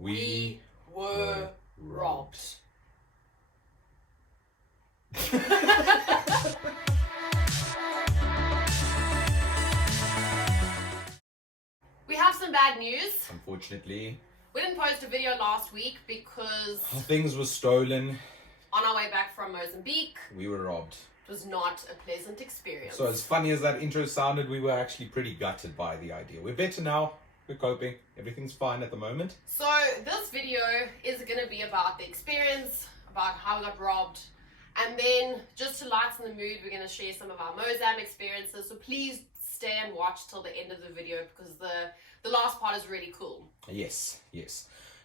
We were robbed. We have some bad news. Unfortunately, We didn't post a video last week because things were stolen. on our way back from Mozambique, We were robbed. it was not a pleasant experience. So as funny as that intro sounded, we were actually pretty gutted by the idea. We're better now. We're coping. Everything's fine at the moment. So this video is going to be about the experience, about how we got robbed, and then just to lighten the mood, we're going to share some of our Mozambique experiences. So please stay and watch till the end of the video because the last part is really cool. Yes.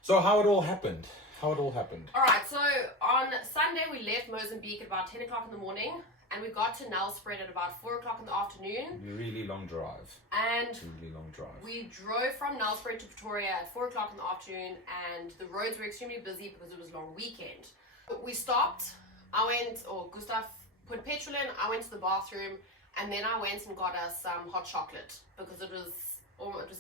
So how it all happened. Alright, so on Sunday we left Mozambique at about 10 o'clock in the morning and we got to Nelspruit at about 4 o'clock in the afternoon. Really long drive. And Really long drive. we drove from Nelspruit to Pretoria at 4 o'clock in the afternoon and the roads were extremely busy because it was a long weekend. We stopped, Gustav put petrol in, I went to the bathroom and then I went and got us some hot chocolate because it was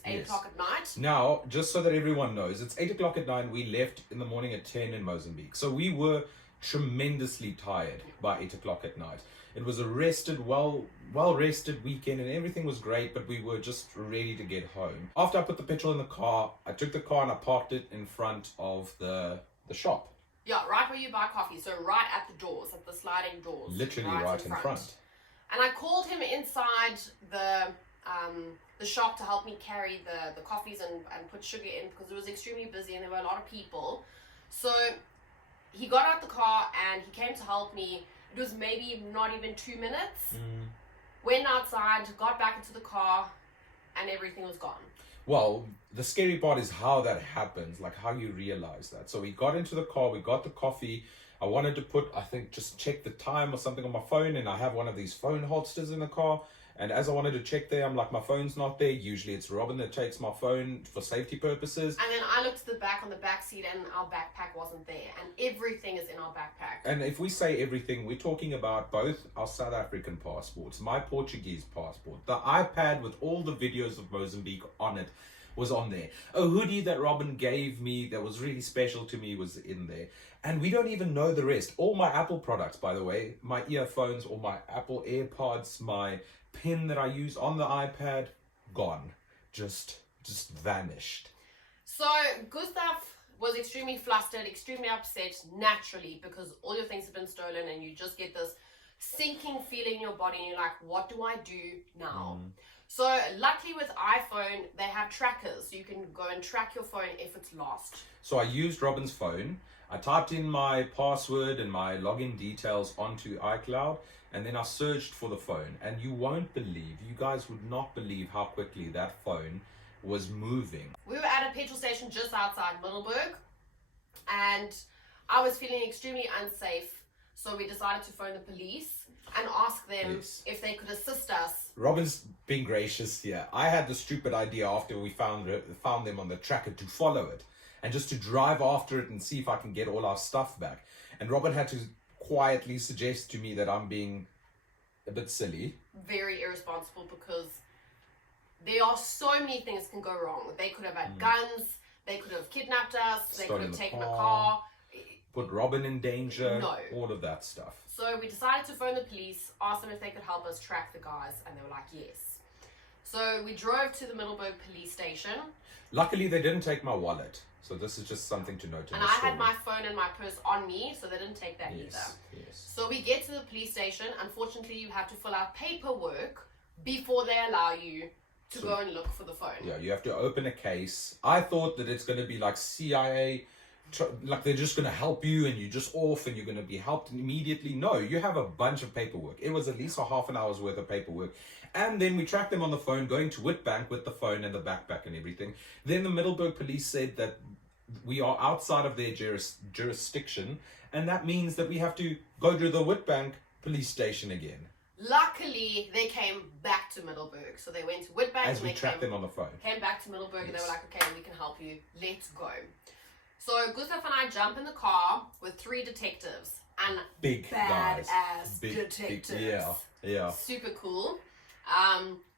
8 o'clock at night. Now, just so that everyone knows, it's 8 o'clock at night. We left in the morning at 10 in Mozambique. So we were tremendously tired by 8 o'clock at night. It was a rested, well-rested weekend and everything was great, but we were just ready to get home. After I put the petrol in the car, I took the car and I parked it in front of the shop. Yeah, right where you buy coffee. So right at the doors, at the sliding doors. Literally right in front. And I called him inside the shop to help me carry the coffees and put sugar in because it was extremely busy and there were a lot of people. So he got out the car and he came to help me. It was maybe not even 2 minutes. Went outside, got back into the car, and everything was gone. Well, the scary part is how that happens, like how you realize that. So we got into the car, we got the coffee. I wanted to just check the time or something on my phone, and I have one of these phone holsters in the car. And as I wanted to check there, I'm like, my phone's not there. Usually it's Robin that takes my phone for safety purposes. And then I looked at the back on the back seat and our backpack wasn't there. And everything is in our backpack. And if we say everything, we're talking about both our South African passports, my Portuguese passport, the iPad with all the videos of Mozambique on it was on there. A hoodie that Robin gave me that was really special to me was in there. And we don't even know the rest. All my Apple products, by the way, my earphones or my Apple AirPods, my pen that I use on the iPad, gone. Just vanished. So Gustav was extremely flustered, extremely upset naturally because all your things have been stolen and you just get this sinking feeling in your body and you're like, what do I do now? So luckily with iPhone, they have trackers. So you can go and track your phone if it's lost. So I used Robin's phone. I typed in my password and my login details onto iCloud, and then I searched for the phone. And you guys would not believe how quickly that phone was moving. We were at a petrol station just outside Middelburg, and I was feeling extremely unsafe. So we decided to phone the police and ask them if they could assist us. Robin's being gracious here. I had the stupid idea after we found them on the tracker to follow it and just to drive after it and see if I can get all our stuff back. And Robin had to quietly suggest to me that I'm being a bit silly. Very irresponsible because there are so many things can go wrong. They could have had guns, they could have kidnapped us, they could have taken a car. Put Robin in danger, No. all of that stuff. So we decided to phone the police, ask them if they could help us track the guys, and they were like, yes. So we drove to the Middelburg police station. Luckily, they didn't take my wallet. So this is just something to note in and the I story. had my phone and my purse on me, so they didn't take that either. Yes. So we get to the police station. Unfortunately, you have to fill out paperwork before they allow you to go and look for the phone. Yeah, you have to open a case. I thought that it's going to be like CIA, like they're just going to help you and you're just off and you're going to be helped immediately. No, you have a bunch of paperwork. It was at least a half an hour's worth of paperwork. And then we tracked them on the phone, going to Witbank with the phone and the backpack and everything. Then the Middelburg police said that we are outside of their jurisdiction, and that means that we have to go to the Witbank police station again. Luckily, they came back to Middelburg. So they went to Witbank. As we tracked them on the phone. Came back to Middelburg and they were like, okay, we can help you. Let's go. So Gustav and I jump in the car with 3 detectives. And big guys. Badass detectives. Yeah. Super cool.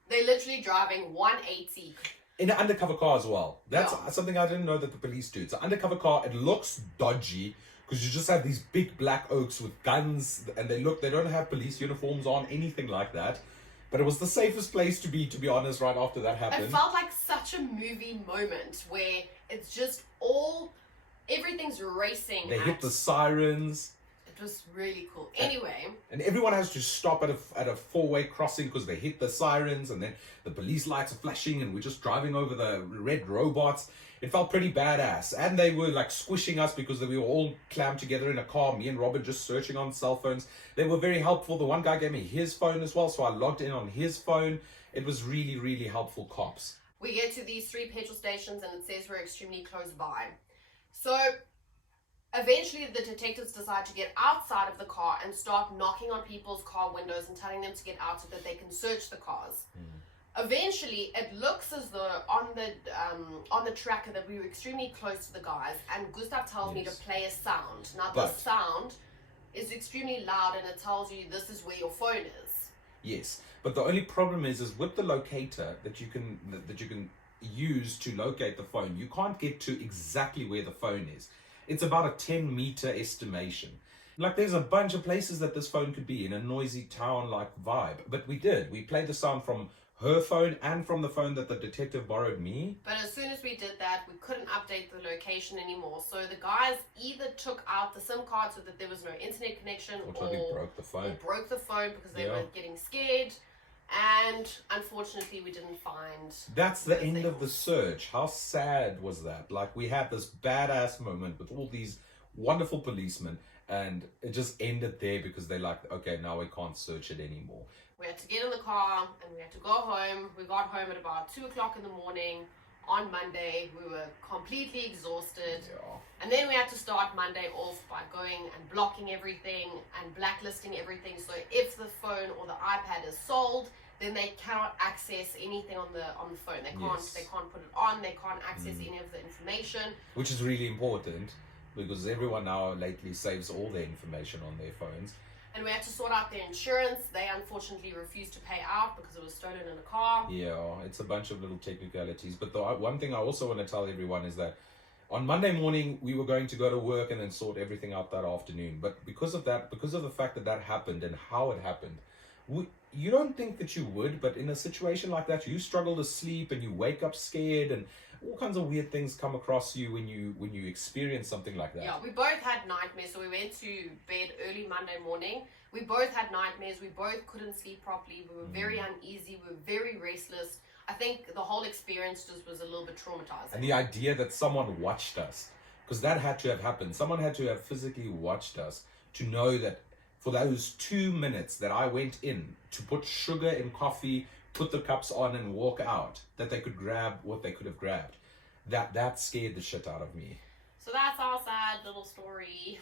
They're literally driving 180 In an undercover car as well. That's Yeah. something I didn't know that the police do. It's an undercover car. It looks dodgy because you just have these big black oaks with guns, and they don't have police uniforms on, anything like that. But it was the safest place to be honest, right after that happened. It felt like such a movie moment where it's just everything's racing. They hit the sirens. It was really cool. Anyway. And everyone has to stop at a four-way crossing because they hit the sirens, and then the police lights are flashing, and we're just driving over the red robots. It felt pretty badass. And they were like squishing us because we were all clammed together in a car, me and Robin just searching on cell phones. They were very helpful. The one guy gave me his phone as well, so I logged in on his phone. It was really, really helpful cops. We get to these 3 petrol stations and it says we're extremely close by. So eventually the detectives decide to get outside of the car and start knocking on people's car windows and telling them to get out so that they can search the cars. Eventually, it looks as though on the tracker that we were extremely close to the guys, and Gustav tells me to play a sound. Now, the sound is extremely loud, and it tells you this is where your phone is. Yes, but the only problem is with the locator that you can use to locate the phone, you can't get to exactly where the phone is. It's about a 10-meter estimation. Like, there's a bunch of places that this phone could be in a noisy town-like vibe. But we played the sound from her phone and from the phone that the detective borrowed me. But as soon as we did that, we couldn't update the location anymore. So the guys either took out the SIM card so that there was no internet connection, or totally broke the phone. Or broke the phone because they were getting scared. And unfortunately, we didn't find... That's the end of the search. How sad was that? Like, we had this badass moment with all these wonderful policemen, and it just ended there because they're like, okay, now we can't search it anymore. We had to get in the car and we had to go home. We got home at about 2 o'clock in the morning on Monday. We were completely exhausted. Yeah. And then we had to start Monday off by going and blocking everything and blacklisting everything. So if the phone or the iPad is sold, then they cannot access anything on the phone. They can't put it on. They can't access any of the information. Which is really important because everyone now lately saves all their information on their phones. And we had to sort out their insurance. They unfortunately refused to pay out because it was stolen in a car. Yeah, it's a bunch of little technicalities. But the one thing I also want to tell everyone is that on Monday morning, we were going to go to work and then sort everything out that afternoon. But because of the fact that happened and how it happened, you don't think that you would, but in a situation like that, you struggle to sleep and you wake up scared, and all kinds of weird things come across you when you experience something like that. Yeah, we both had nightmares. So we went to bed early Monday morning. We both had nightmares. We both couldn't sleep properly. We were very uneasy. We were very restless. I think the whole experience just was a little bit traumatizing. And the idea that someone watched us, because that had to have happened. Someone had to have physically watched us to know that for those 2 minutes that I went in to put sugar in coffee, put the cups on and walk out, that they could grab what they could have grabbed. That scared the shit out of me. So that's our sad little story.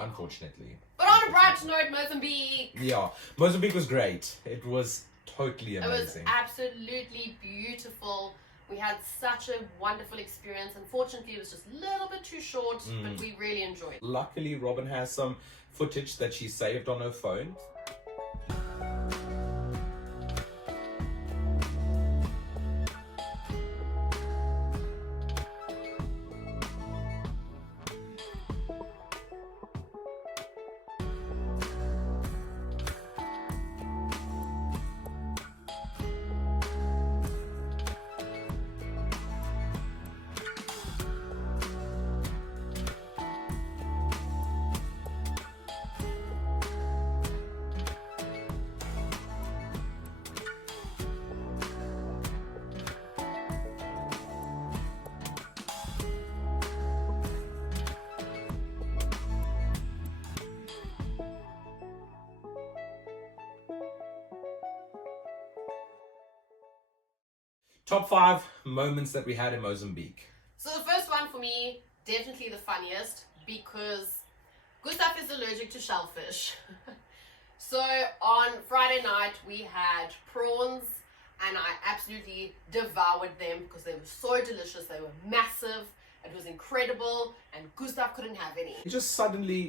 Unfortunately. But on a bright note, Mozambique. Yeah, Mozambique was great. It was totally amazing. It was absolutely beautiful. We had such a wonderful experience. Unfortunately, it was just a little bit too short, but we really enjoyed it. Luckily, Robin has some footage that she saved on her phone. Top 5 moments that we had in Mozambique. So the first one for me, definitely the funniest, because Gustav is allergic to shellfish. So on Friday night we had prawns and I absolutely devoured them because they were so delicious. They were massive. It was incredible and Gustav couldn't have any. It just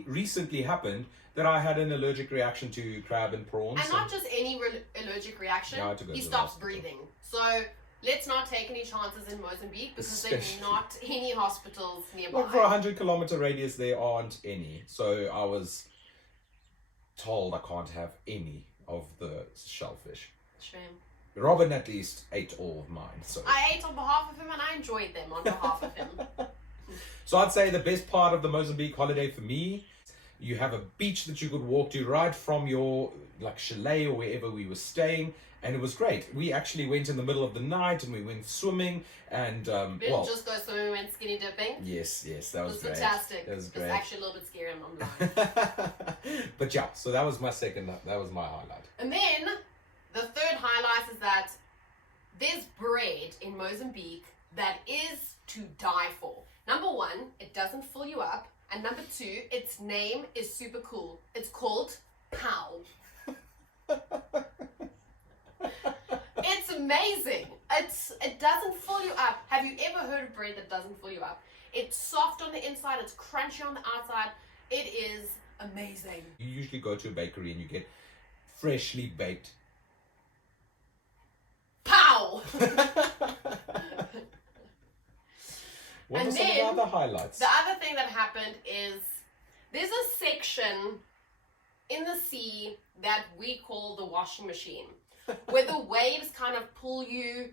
recently happened that I had an allergic reaction to crab and prawns. And not just any allergic reaction, Yeah, I had to go he to the stops hospital. breathing. So let's not take any chances in Mozambique because there's Especially- not any hospitals nearby. Well, for a 100-kilometer radius, there aren't any. So I was told I can't have any of the shellfish. Shame. Robin at least ate all of mine. So I ate on behalf of him and I enjoyed them on behalf of him. So I'd say the best part of the Mozambique holiday for me, you have a beach that you could walk to right from your like chalet or wherever we were staying, and it was great. We actually went in the middle of the night and we went swimming, and We didn't just go swimming, we went skinny dipping. yes, that It was was great. fantastic. That was It great. was actually a little bit scary, I'm lying. But yeah, so that was my highlight. And then the third highlight is that there's bread in Mozambique that is to die for. Number one, it doesn't fill you up. And number two, its name is super cool. It's called Pow. It's amazing. It doesn't fill you up. Have you ever heard of bread that doesn't fill you up? It's soft on the inside, it's crunchy on the outside. It is amazing. You usually go to a bakery and you get freshly baked. Pow! What And were some of the then other highlights? The other thing that happened is there's a section in the sea that we call the washing machine, where the waves kind of pull you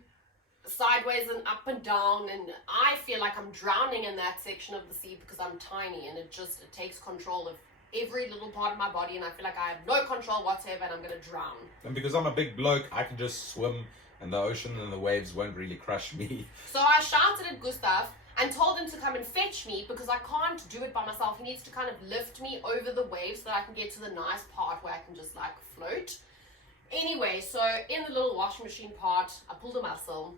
sideways and up and down, and I feel like I'm drowning in that section of the sea because I'm tiny, and it takes control of every little part of my body, and I feel like I have no control whatsoever and I'm going to drown. And because I'm a big bloke, I can just swim, and the ocean and the waves won't really crush me. So I shouted at Gustav and told him to come and fetch me because I can't do it by myself. He needs to kind of lift me over the waves so that I can get to the nice part where I can just like float. Anyway, so in the little washing machine part, I pulled a muscle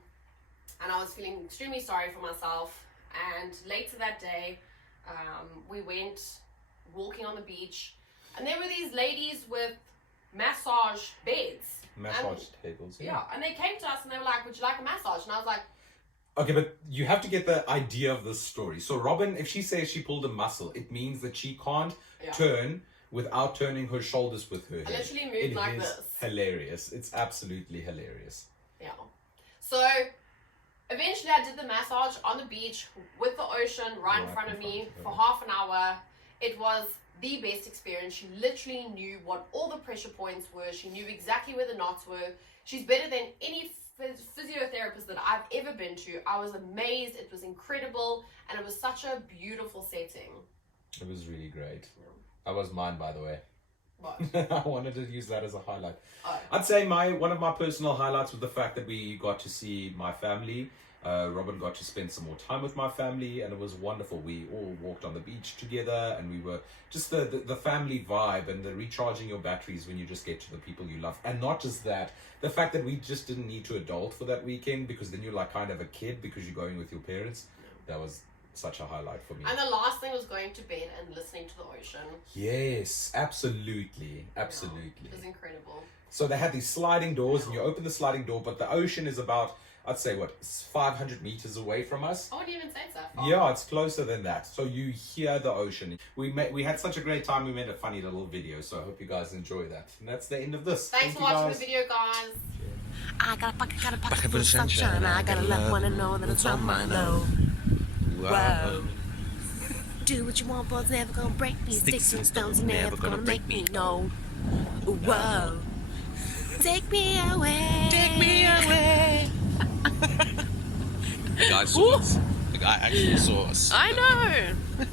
and I was feeling extremely sorry for myself. And later that day, we went walking on the beach and there were these ladies with massage beds. Massage tables. Yeah, and they came to us and they were like, would you like a massage? And I was like, Okay, but you have to get the idea of this story. So Robin, if she says she pulled a muscle, it means that she can't turn without turning her shoulders with her head. I literally moved like this. Hilarious. It's absolutely hilarious. Yeah. So eventually I did the massage on the beach with the ocean right in front of me for half an hour. It was the best experience. She literally knew what all the pressure points were. She knew exactly where the knots were. She's better than any physiotherapist that I've ever been to. I was amazed. It was incredible, and it was such a beautiful setting. It was really great. That was mine, by the way. What? I wanted to use that as a highlight. Oh. I'd say one of my personal highlights was the fact that we got to see my family. Robin got to spend some more time with my family, and it was wonderful. We all walked on the beach together, and we were just the family vibe and the recharging your batteries when you just get to the people you love. And not just that, the fact that we just didn't need to adult for that weekend, because then you're like kind of a kid because you're going with your parents. That was such a highlight for me. And the last thing was going to bed and listening to the ocean. Yes, absolutely. Absolutely. Yeah, it was incredible. So they had these sliding doors, and you open the sliding door, but the ocean is about, I'd say, 500 meters away from us. I wouldn't even say it's that far. Yeah, it's closer than that. So you hear the ocean. We had such a great time. We made a funny little video. So I hope you guys enjoy that. And that's the end of this. Thanks for watching the video, guys. I got a pocket full of sunshine. I got a love one to know that it's on my low. Whoa. Do what you want, but it's never gonna break me. Sticks and stones are never gonna make me know. Whoa. Take me away. Take me away. The guy saw us. The guy actually saw us. I know.